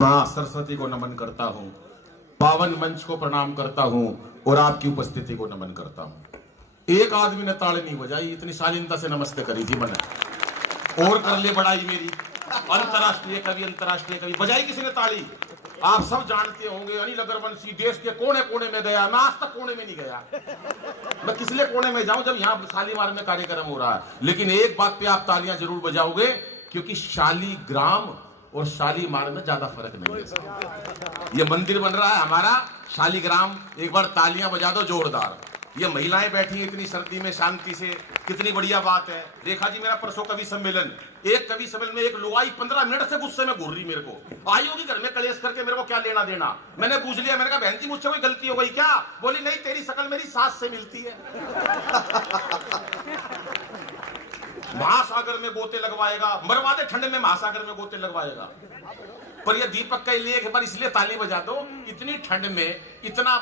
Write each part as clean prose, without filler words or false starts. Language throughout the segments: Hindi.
मां सरस्वती को नमन करता हूं, पावन मंच को प्रणाम करता हूं और आपकी उपस्थिति को नमन करता हूं। एक आदमी ने ताली नहीं बजाई, इतनी शालीनता से नमस्ते करी थी मैंने। और कर ले बड़ाई मेरी, अंतरराष्ट्रीय कवि, अंतरराष्ट्रीय कवि। बजाई किसी ने ताली? आप सब जानते होंगे अनिल अग्रवंशी देश के कोने कोने में गया, मैं आज तक कोने में नहीं गया। मैं किस लिए कोने में जाऊं जब यहाँ शालीमार में कार्यक्रम हो रहा है। लेकिन एक बात पे आप तालियां जरूर बजाओगे, क्योंकि शालीग्राम और शालीमार में ज्यादा फर्क नहीं है। ये मंदिर बन रहा है हमारा शालीग्राम, एक बार तालियां बजा दो जोरदार। ये महिलाएं बैठी हैं इतनी सर्दी में शांति से, कितनी बढ़िया बात है। रेखा जी, मेरा परसों कवि सम्मेलन, एक कवि सम्मेलन में एक लुगाई 15 मिनट से गुस्से में घूर रही मेरे को। आई होगी घर में कलेश करके, मेरे को क्या लेना देना। मैंने पूछ लिया, मैंने कहा बहन जी मुझसे कोई गलती हो गई क्या? बोली नहीं, तेरी शकल मेरी सास से मिलती है। महासागर में गोते लगवाएगा, मरवा दे ठंड में, महासागर में गोते लगवाएगा। पर ये दीपक का लिए एक बार इसलिए ताली बजा दो, इतनी ठंड में इतना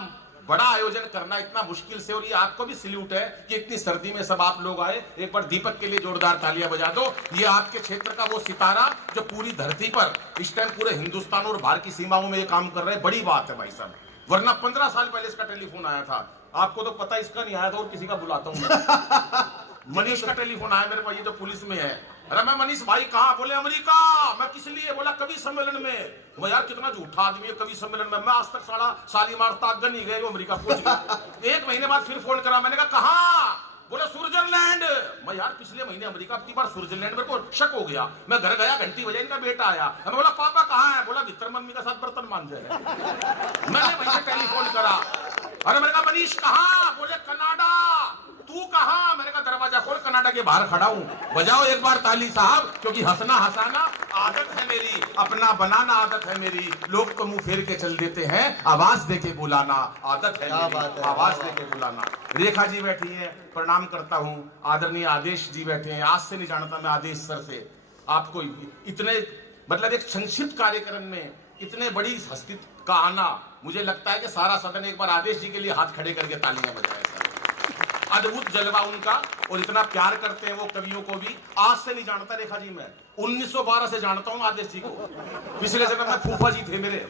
बड़ा आयोजन करना इतना मुश्किल से, और ये आपको भी सैल्यूट है कि इतनी सर्दी में सब आप लोग आए। एक बार दीपक के लिए जोरदार तालियां बजा दो। ये आपके क्षेत्र का वो सितारा जो पूरी धरती पर इस टाइम पूरे हिंदुस्तान और भारत की सीमाओं में ये काम कर रहे हैं, बड़ी बात है भाई साहब। वरना 15 साल पहले इसका टेलीफोन आया था, आपको तो पता इसका नहीं आया था, और किसी का बुलाता हूं मैं। मनीष का टेलीफोन आया मेरे पास, ये जो पुलिस में है। अरे मैं मनीष भाई कहाँ? बोले अमेरिका। मैं किस लिए? बोला कवि सम्मेलन में। मैं यार कितना झूठा आदमी है, कवि सम्मेलन में। मैं आज तक साला शालीमार ताकत नहीं गए, वो अमेरिका पहुंच गए। एक महीने बाद फिर फोन करा, मैंने कहा कहाँ? बोले स्विट्जरलैंड। मैं यार पिछले महीने अमेरिका, अब की बार स्विट्जरलैंड। मेरे को शक हो गया, मैं घर गया, घंटी बजाई, इनका बेटा आया। मैं बोला पापा कहाँ है? बोला भीतर मम्मी का साथ बर्तन मान जाए। मैंने वहीं से टेलीफोन करा। अरे मैंने कहा मनीष कहाँ? बोले कनाडा। तू कहाँ? मैंने कहा दरवाजा खोल, कनाडा के बाहर खड़ा हूँ। बजाओ एक बार ताली साहब, क्योंकि हंसना हंसाना आदत है मेरी, अपना बनाना आदत है मेरी। लोग तो मुंह फेर के चल देते हैं, आवाज देके बुलाना आदत है मेरी, आवाज देके बुलाना। रेखा जी बैठी है, प्रणाम करता हूँ। आदरणीय आदेश जी बैठे हैं, आज से नहीं जानता मैं आदेश सर से। आपको इतने मतलब एक संक्षिप्त कार्यक्रम में इतने बड़ी हस्ती का आना, मुझे लगता है कि सारा सदन एक बार आदेश जी के लिए हाथ खड़े करके तालियां बजाए। अद्भुत जलवा उनका, और इतना प्यार करते हैं वो कवियों को भी। आज से नहीं जानता रेखा जी, मैं 1912 से जानता हूँ आदेश जी को। पिछले जन्म में फूफा जी थे मेरे।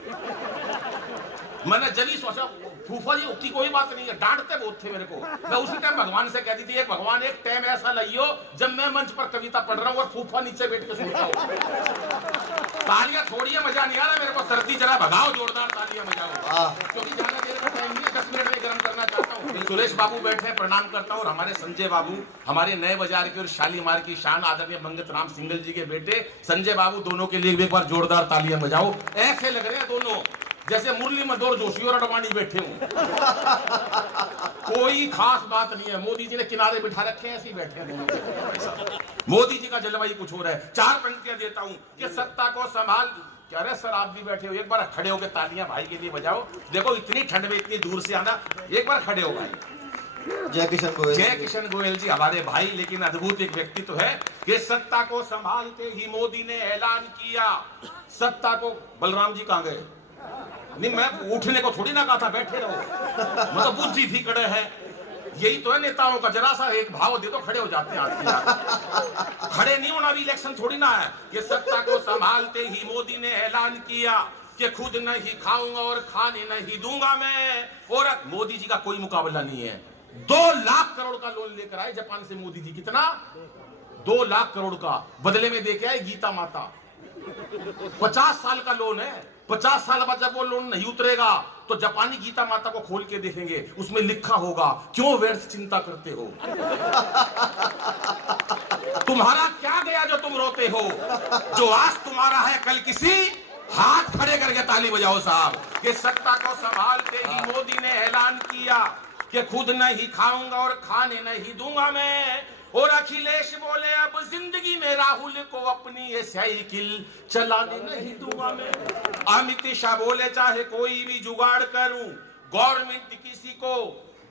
मैंने जब ही सोचा फूफा जी की कोई बात नहीं है, डांटते बहुत थे मेरे को। मैं उसी टाइम भगवान से कहती थी, भगवान एक टाइम ऐसा लाइयो जब मैं मंच पर कविता पढ़ रहा हूँ और फूफा नीचे बैठ के सुनता हूँ। तालियां छोड़िए, मजा नहीं आ रहा मेरे को। सर्दी जरा भगाओ, जोरदार तालियां बजाओ, क्योंकि ज्यादा देर का टाइम नहीं है, 10 मिनट में गर्म करना चाहता हूँ। सुरेश बाबू बैठे, प्रणाम करता हूँ। और हमारे संजय बाबू, हमारे नए बाजार के और शालीमार की शान, आदरणीय मंगत राम सिंगल जी के बेटे संजय बाबू, दोनों के लिए एक बार जोरदार तालियां बजाओ। ऐसे लग रहे हैं दोनों जैसे मुरली मनोहर जोशी और अडवाणी बैठे हूं। कोई खास बात नहीं है, मोदी जी ने किनारे बिठा रखे हैं, ऐसे ही बैठे हैं दोनों। मोदी जी का जलवा ही कुछ हो रहा है। 4 पंक्तियां देता हूं कि सत्ता को संभाल। क्या रहे सर, आप भी बैठे हो, एक बार खड़े होकर तालियां भाई के लिए बजाओ। देखो इतनी ठंड में इतनी दूर से आना, एक बार खड़े हो भाई। जय किशन गोयल, जय किशन गोयल जी हमारे भाई। लेकिन अद्भुत एक व्यक्ति तो है कि सत्ता को संभालते ही मोदी ने ऐलान किया। सत्ता को, बलराम जी कहां गए? नहीं, मैं उठने को थोड़ी ना कहा था, बैठे रहो। मतलब बुद्धि थी, खड़े है। यही तो है नेताओं का, जरा सा एक भाव दे तो खड़े हो जाते हैं। खड़े नहीं होना भी इलेक्शन थोड़ी ना है। ये सत्ता को संभालते ही मोदी ने ऐलान किया कि खुद नहीं खाऊंगा और खाने नहीं दूंगा मैं। और मोदी जी का कोई मुकाबला नहीं है। 2 लाख करोड़ का लोन लेकर आए जापान से मोदी जी। कितना? 2 लाख करोड़ का। बदले में देके आए गीता माता। 50 साल का लोन है। 50 साल बाद जब वो लोन नहीं उतरेगा तो जापानी गीता माता को खोल के देखेंगे, उसमें लिखा होगा क्यों व्यर्थ चिंता करते हो। तुम्हारा क्या गया जो तुम रोते हो? जो आज तुम्हारा है कल किसी। हाथ खड़े करके ताली बजाओ साहब। कि सत्ता को संभालते ही मोदी ने ऐलान किया कि खुद नहीं खाऊंगा और खाने नहीं दूंगा मैं। और अखिलेश बोले अब जिंदगी में राहुल को अपनी ये साइकिल चलाने नहीं दूंगा मैं। अमित शाह बोले चाहे कोई भी जुगाड़ करूं, गवर्नमेंट किसी को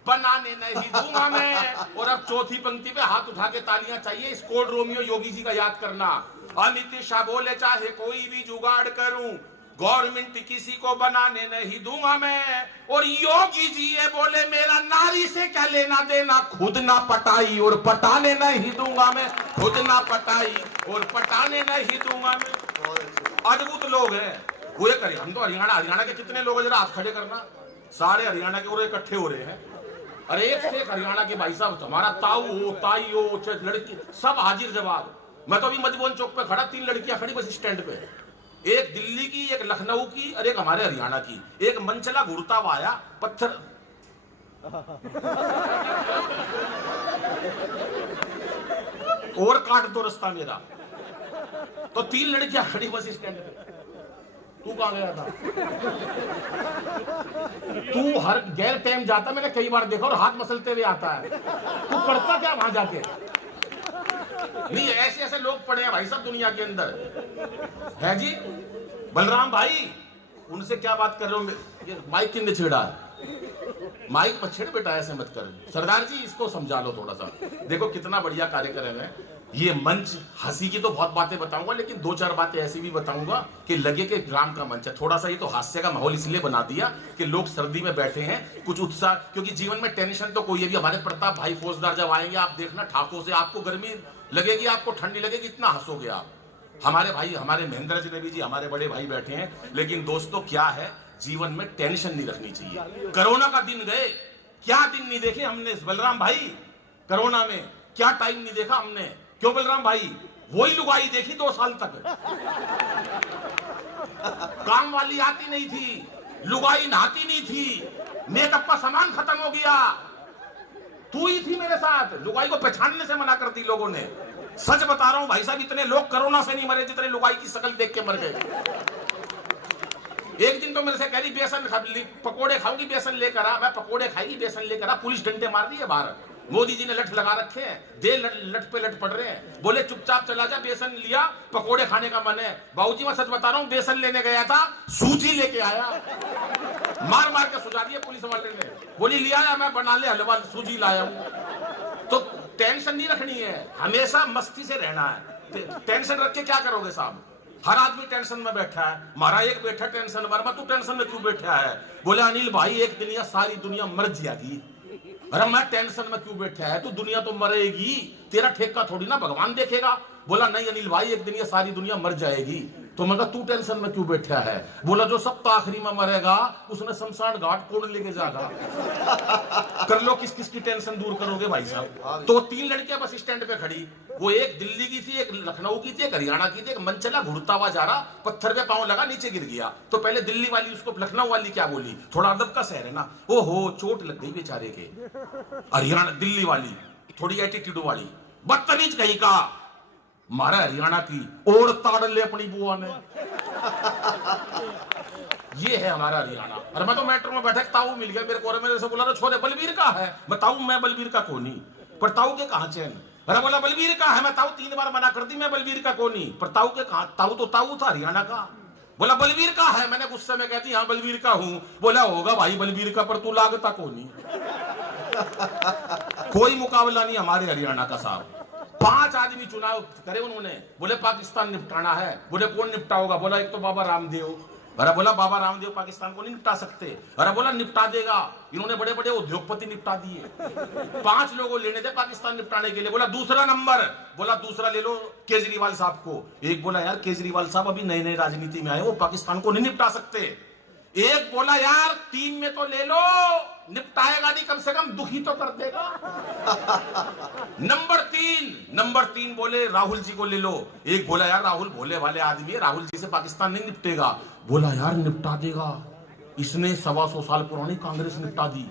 बनाने नहीं दूंगा मैं। और अब चौथी पंक्ति पे हाथ उठा के तालियां चाहिए, स्कोड रोमियो योगी जी का याद करना। अमित शाह बोले चाहे कोई भी जुगाड़ करूं, गवर्नमेंट किसी को बनाने नहीं दूंगा मैं। और योगी जी ये बोले मेरा नारी से क्या लेना देना, खुद ना पटाई और पटाने नहीं दूंगा मैं। खुद ना पटाई और पटाने नहीं दूंगा मैं। अद्भुत लोग हैं। वो एक हम तो हरियाणा के कितने लोग जरा हाथ खड़े करना, सारे हरियाणा के और इकट्ठे हो रहे हैं। अरे एक से एक हरियाणा के भाई साहब, हमारा ताऊ हो, ताई हो, लड़की सब हाजिर जवाब। मैं तो अभी मधुबन चौक पे खड़ा, 3 लड़कियां खड़ी बस स्टैंड पे, एक दिल्ली की, एक लखनऊ की और एक हमारे हरियाणा की। एक मंचला घुरता हुआ आया, पत्थर और काट दो रास्ता मेरा। तो 3 लड़कियां खड़ी बस स्टैंड पे। तू कहां गया था? तू हर गैर टाइम जाता, मैंने कई बार देखा, और हाथ मसलते हुए आता है। तू करता क्या वहां जाके? नहीं, ऐसे ऐसे लोग पड़े हैं भाई साहब दुनिया के अंदर है जी। बलराम भाई, उनसे क्या बात कर रहे हो? ये माइक किसने छेड़ा है? माइक पर छेड़ बेटा, ऐसे मत कर। सरदार जी इसको समझा लो थोड़ा सा। देखो कितना बढ़िया कार्यक्रम है ये मंच। हंसी की तो बहुत बातें बताऊंगा, लेकिन 2-4 बातें ऐसी भी बताऊंगा कि लगे कि ग्राम का मंच है। थोड़ा सा ये तो हास्य का माहौल इसलिए बना दिया कि लोग सर्दी में बैठे हैं, कुछ उत्साह, क्योंकि जीवन में टेंशन तो कोई है भी। हमारे प्रताप भाई फौजदार जब आएंगे, आप देखना ठाकों से आपको गर्मी लगेगी, आपको ठंडी लगेगी, इतना हंसोगे आप। हमारे भाई, हमारे महेंद्र जनेबी जी, हमारे बड़े भाई बैठे हैं। लेकिन दोस्तों क्या है, जीवन में टेंशन नहीं रखनी चाहिए। कोरोना का दिन गए, क्या दिन नहीं देखे हमने बलराम भाई? कोरोना में क्या टाइम नहीं देखा हमने? क्यों बलराम भाई? वही लुगाई देखी 2 साल तक। काम वाली आती नहीं थी, लुगाई नहाती नहीं थी, मेकअप का सामान खत्म हो गया। तू ही थी मेरे साथ, लुगाई को पहचानने से मना कर दी लोगों ने। सच बता रहा हूं भाई साहब, इतने लोग कोरोना से नहीं मरे जितने लुगाई की शक्ल देख के मर गए। एक दिन तो मेरे से कह रही बेसन पकोड़े खाऊंगी, बेसन लेकर आ। मैं पकोड़े खाई, बेसन लेकर आ। पुलिस डंडे मार रही है बाहर। मोदी जी ने लठ लगा रखे हैं, दे लठ पे लठ पड़ रहे हैं। बोले चुपचाप चला जा, बेसन लिया, पकोड़े खाने का मन है। बाबूजी मैं सच बता रहा हूं, बेसन लेने गया था, सूजी लेके आया। मार मार के सुझा दिए पुलिस वाले ने। बोली लिया आया, मैं बना ले हलवा, सूजी लाया हूं। तो टेंशन नहीं रखनी है, हमेशा मस्ती से रहना है। टेंशन रख के क्या करोगे साहब? हर आदमी टेंशन में बैठा है। मारा एक बैठा टेंशन, वर्मा तू टेंशन में क्यों बैठा है? बोले अनिल भाई एक दिन सारी दुनिया मर जाएगी। अरे मैं टेंशन में क्यों बैठा है? तू दुनिया तो मरेगी, तेरा ठेका थोड़ी ना भगवान देखेगा। बोला नहीं अनिल भाई, एक दिन ये सारी दुनिया मर जाएगी। तो मैं कहा तू टेंशन में क्यों बैठा है? बोला जो सब तो आखिरी में मरेगा उसने शमशान घाट कोड़ लेके जाएगा। कर लो, किस किस की टेंशन दूर करोगे भाई साहब? तो 3 लड़कियां बस स्टैंड पे खड़ी, वो एक दिल्ली की थी, एक लखनऊ की थी, एक हरियाणा की थी। एक मंचला घुड़ता हुआ जा रहा, पत्थर पे पांव लगा, नीचे गिर गया। तो पहले दिल्ली वाली उसको, लखनऊ वाली क्या बोली, थोड़ा अदब का शहर है ना, ओहो चोट लग गई बेचारे के। हरियाणा दिल्ली वाली थोड़ी एटीट्यूड वाली, बदतमीज कहीं का, मारा हरियाणा की और ताड़ ले अपनी बुआ ने। ये है हमारा हरियाणा। अरे मैं तो मेट्रो में बैठा, ताऊ मिल गया मेरे को, मेरे से बोला छोरे बलबीर का है। मैं ताऊ, मैं बलबीर का कोनी, पर ताऊ के कहां चैन? अरे बोला बलबीर का है। मैं ताऊ 3 बार मना कर दी, मैं बलबीर का कोनी, पर ताऊ के कहां? ताऊ तो ताऊ था हरियाणा का। बोला बलबीर का है। मैंने गुस्से में कहती हाँ बलबीर का हूं। बोला होगा भाई बलबीर का, पर तू लागता कोनी। कोई मुकाबला नहीं हमारे हरियाणा का साहब। 5 आदमी चुनाव करे उन्होंने, बोले पाकिस्तान निपटाना है। बोले कौन निपटाओगा? बोला एक तो बाबा रामदेव। अरे बोला बाबा रामदेव पाकिस्तान को नहीं निपटा सकते। अरे बोला निपटा देगा, इन्होंने बड़े बड़े उद्योगपति निपटा दिए। 5 लोगों लेने थे पाकिस्तान निपटाने के लिए। बोला दूसरा नंबर, बोला दूसरा ले लो केजरीवाल साहब को। एक बोला यार केजरीवाल साहब अभी नए नए राजनीति में आए, वो पाकिस्तान को नहीं निपटा सकते। एक बोला यार टीम में तो ले लो, निपटाएगा नहीं, कम से कम दुखी तो कर देगा। नंबर 3 बोले राहुल जी को ले लो। एक बोला यार राहुल भोले वाले आदमी है, राहुल जी से पाकिस्तान नहीं निपटेगा। बोला यार निपटा देगा, इसने 125 साल पुरानी कांग्रेस निपटा दी।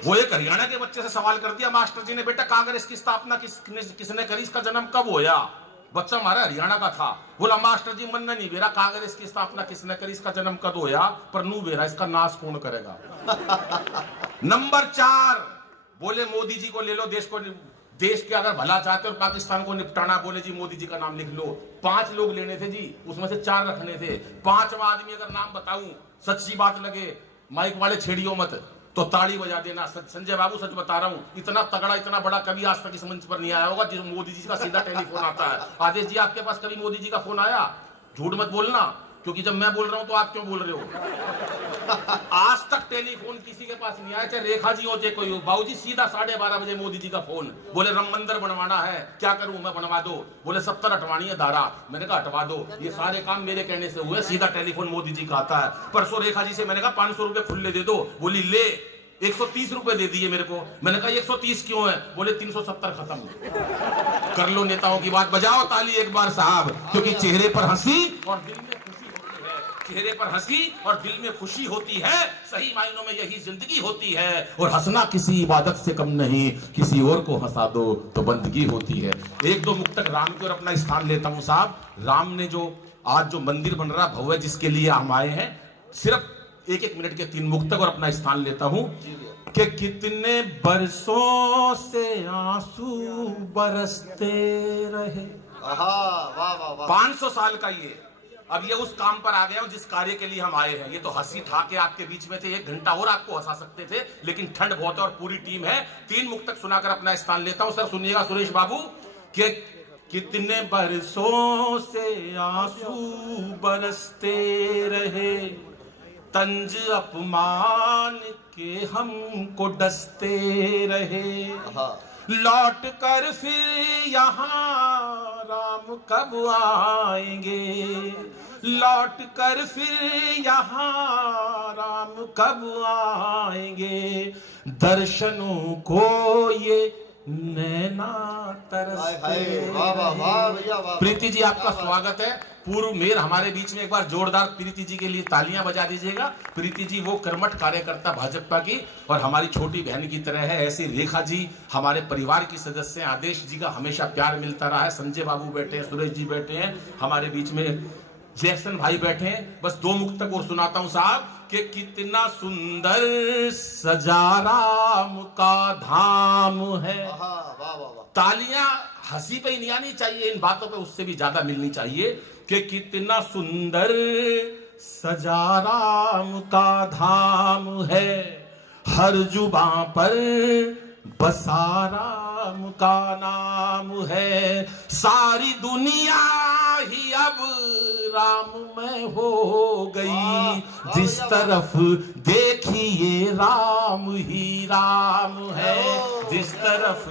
वो एक हरियाणा के बच्चे से सवाल कर दिया मास्टर जी ने, बेटा कांग्रेस की स्थापना किसने करी, इसका जन्म कब होया? बच्चा हमारा हरियाणा का था। बोला मास्टर जी मन नहीं बेरा, कांग्रेस की स्थापना किसने करी, इसका जन्म कब होया, पर नू बेरा इसका नाश कौन करेगा? नंबर 4 बोले मोदी जी को ले लो, देश के अगर भला चाहते और पाकिस्तान को निपटाना, बोले जी मोदी जी का नाम लिख लो। 5 लोग लेने थे जी, उसमें से 4 रखने थे। 5वां आदमी अगर नाम बताऊं, सच्ची बात लगे, माइक वाले छेड़ियो मत तो ताड़ी बजा देना। संजय बाबू सच बता रहा हूं, इतना तगड़ा इतना बड़ा कभी आज तक इस मंच पर नहीं आया होगा जिस मोदी जी का सीधा टेलीफोन आता है। आदेश जी आपके पास कभी मोदी जी का फोन आया? झूठ मत बोलना। क्योंकि जब मैं बोल रहा हूं तो आप क्यों बोल रहे हो? आज तक टेलीफोन किसी के पास नहीं आया, चाहे रेखा जी हो चाहे कोई हो। बाबूजी सीधा 12:30 बजे मोदी जी का फोन, बोले राम मंदिर बनवाना है, क्या करूं मैं? बनवा दो। बोले 70 हटवानी है धारा, मैंने कहा हटवा दो। ये सारे काम मेरे कहने से हुए, सीधा टेलीफोन मोदी जी का आता है। परसों रेखा जी से मैंने कहा 500 रुपए खुले दे दो, बोली ले 130 रुपए दे दिए मेरे को। मैंने कहा 130 क्यों है? बोले 370 खत्म। कर लो नेताओं की बात, बजाओ ताली एक बार साहब, क्योंकि चेहरे पर हंसी और दिल में खुशी होती है। चेहरे पर हंसी और दिल में खुशी होती है, सही मायनों में यही जिंदगी होती है। और हंसना किसी इबादत से कम नहीं, किसी और को हंसा दो तो बंदगी होती है। एक दो मुक्तक राम की ओर अपना स्थान लेता हूं साहब। राम ने जो आज जो मंदिर बन रहा भव्य, जिसके लिए हम आए हैं, सिर्फ एक मिनट के 3 मुक्तक और अपना स्थान लेता हूं कि कितने बरसों से आंसू बरसते रहे। 500 साल का ये, अब ये उस काम पर आ गया हूं जिस कार्य के लिए हम आए हैं। ये तो हंसी ठाके आपके बीच में थे, 1 घंटा और आपको हंसा सकते थे, लेकिन ठंड बहुत है और पूरी टीम है। 3 मुक्तक सुनाकर अपना स्थान लेता हूं। सर सुनिएगा सुरेश बाबू, कि कितने बरसों से आंसू बरसते रहे, तंज अपमान के हमको डसते रहे, लौट कर फिर यहाँ राम कब आएंगे, लौट कर फिर यहाँ राम कब आएंगे, दर्शनों को ये नैना तरसते। प्रीति जी आपका स्वागत है। पूर्व मेयर हमारे बीच में, एक बार जोरदार प्रीति जी के लिए तालियां बजा दीजिएगा। प्रीति जी वो कर्मठ कार्यकर्ता भाजपा की और हमारी छोटी बहन की तरह है। ऐसी रेखा जी हमारे परिवार की सदस्य हैं। आदेश जी का हमेशा प्यार मिलता रहा है। संजय बाबू बैठे हैं, सुरेश जी बैठे हैं, हमारे बीच में जैक्सन भाई बैठे हैं। बस 2 मुक्तक और सुनाता हूं साहब, कि कितना सुंदर सजा राम का धाम है। तालियां हंसी पे ही नहीं आनी चाहिए, इन बातों पे उससे भी ज्यादा मिलनी चाहिए। कि कितना सुंदर सजा राम का धाम है, हर जुबां पर बसा राम का नाम है, सारी दुनिया ही अब राम में हो गई, जिस तरफ देखिए राम ही राम है, जिस तरफ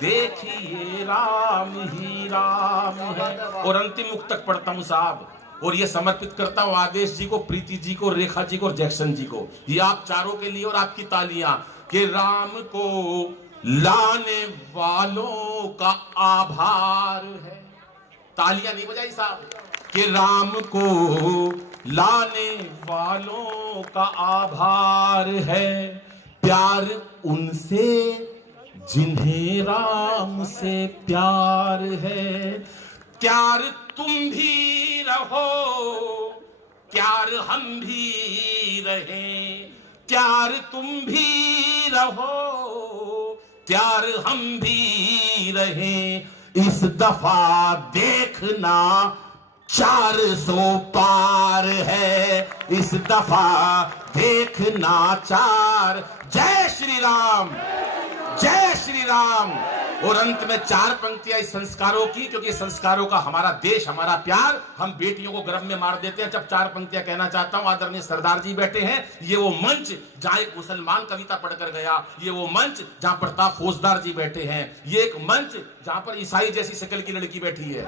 देखिए राम ही राम है। और अंतिम मुक्तक पढ़ता हूं साहब, और ये समर्पित करता हूं आदेश जी को, प्रीति जी को, रेखा जी को और जैक्सन जी को। ये आप चारों के लिए और आपकी तालियां, कि राम को लाने वालों का आभार है। तालियां नहीं बजाई साहब। कि राम को लाने वालों का आभार है, प्यार उनसे जिन्हें राम से प्यार है, प्यार तुम भी रहो, प्यार हम भी रहें, प्यार तुम भी रहो, प्यार हम भी रहें, इस दफा देखना 400 पार है, इस दफा देखना 4। जय श्री राम, जय श्री राम। और अंत में 4 पंक्तियां इस संस्कारों की, क्योंकि संस्कारों का हमारा देश, हमारा प्यार, हम बेटियों को गर्भ में मार देते हैं। जब 4 पंक्तियां कहना चाहता हूं। आदरणीय सरदार जी बैठे हैं। ये वो मंच जहां एक मुसलमान कविता पढ़कर गया, ये वो मंच जहां प्रताप फौजदार जी बैठे हैं, ये एक मंच जहां पर ईसाई जैसी शक्ल की लड़की बैठी है।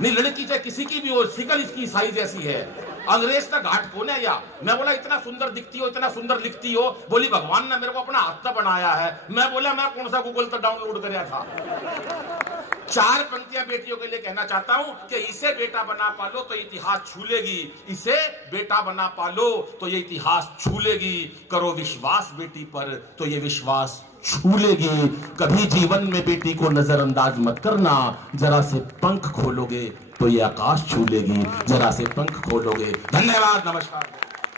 नहीं, लड़की चाहे किसी की भी हो, शक्ल इसकी ईसाई जैसी है। अंग्रेज का घाट कौन है? या मैं बोला इतना सुंदर दिखती हो, इतना सुंदर लिखती हो। बोली भगवान ने मेरे को अपना हाथ बनाया है। मैं बोला मैं कौन सा गूगल तो डाउनलोड कराया था। 4 पंक्तियां बेटियों के लिए कहना चाहता हूं कि इसे बेटा बना पालो तो इतिहास छू लेगी, इसे बेटा बना पालो तो ये इतिहास छू लेगी। करो विश्वास बेटी पर तो ये विश्वास छू लेगी। कभी जीवन में बेटी को नजरअंदाज मत करना, जरा से पंख खोलोगे तो ये आकाश छू लेगी, जरा से पंख खोलोगे। धन्यवाद, नमस्कार।